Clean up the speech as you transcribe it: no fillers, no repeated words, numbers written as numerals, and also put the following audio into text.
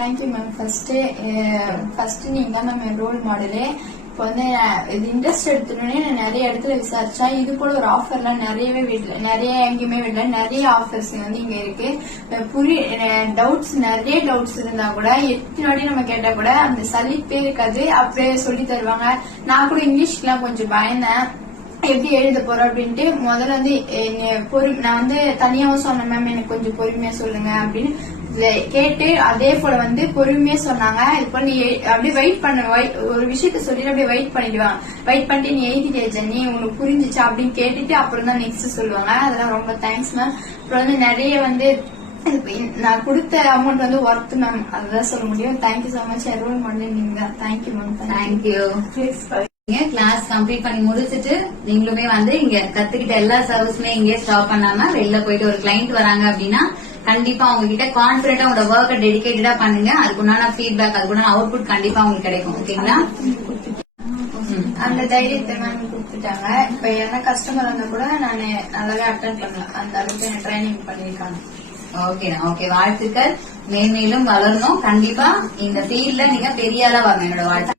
Thank you ma'am. First நீங்க தான் ma'am role model. இப்போ வந்து இது இன்ட்ரெஸ்ட் எடுத்துனோடனே நான் நிறைய இடத்துல விசாரிச்சேன். இது போல ஒரு ஆஃபர்லாம் நிறைய எங்கேயுமே விடல. நிறைய ஆஃபர்ஸ் வந்து இங்க இருக்கு. நிறைய டவுட்ஸ் இருந்தா கூட எத்தனாடி நம்ம கேட்டா கூட அந்த சலிப்பே இருக்காது. அப்படியே சொல்லி தருவாங்க. நான் கூட இங்கிலீஷ்க்குலாம் கொஞ்சம் பயந்தேன், எப்படி எழுத போறோம் அப்படின்ட்டு. முதல்ல வந்து நான் வந்து தனியாவும் சொன்னேன், மேம் எனக்கு கொஞ்சம் பொறுமையா சொல்லுங்க அப்படின்னு கேட்டு அதே போல வந்து பொறுமையா சொன்னாங்க. இது போல நீ அப்படியே வெயிட் பண்ண, ஒரு விஷயத்த சொல்லிட்டு அப்படியே வெயிட் பண்ணிடுவாங்க. வெயிட் பண்ணிட்டு நீ எழுதிட்டே ஜெனி உனக்கு புரிஞ்சிச்சா அப்படின்னு கேட்டுட்டு அப்புறம் தான் நெக்ஸ்ட் சொல்லுவாங்க. அதெல்லாம் ரொம்ப தேங்க்ஸ் மேம். அப்புறம் வந்து நிறைய வந்து நான் கொடுத்த அமௌண்ட் வந்து ஒர்த் மேம், அதுதான் சொல்ல முடியும். Thank you so much. Role model நீங்க. Thank you ma'am. Thank you. Class complete பண்ணி முடிச்சிட்டு நீங்களுமே வந்து இங்க கத்துக்கிட்ட எல்லா சர்வீஸுமே இங்கே ஸ்டாப் பண்ணாம வெளில போயிட்டு ஒரு கிளைண்ட் வராங்க அப்படின்னா கண்டிப்பா உங்ககிட்ட கான்பிடண்டா உங்களோட ஒர்க்கை டெடிகேட்டடா பண்ணுங்க. அதுக்குண்டான ஃபீட்பேக், அதுக்குண்டான அவுட்புட் கண்டிப்பா உங்களுக்கு கிடைக்கும். ஓகேங்களா? அந்த தைரியத்தை மேம் கொடுத்துட்டாங்க. இப்ப என்ன கஸ்டமர் வந்தா கூட நான் நல்லாவே அட்டென்ட் பண்ணலாம். அந்த அளவுக்கு எனக்கு ட்ரைனிங் பண்ணிருக்காங்க. ஓகே, வாழ்த்துக்கள். மேலும் வளரணும். கண்டிப்பா இந்த ஃபீல்ட்ல நீங்க பெரிய ஆளா வரணும். என்னோட வாழ்த்து.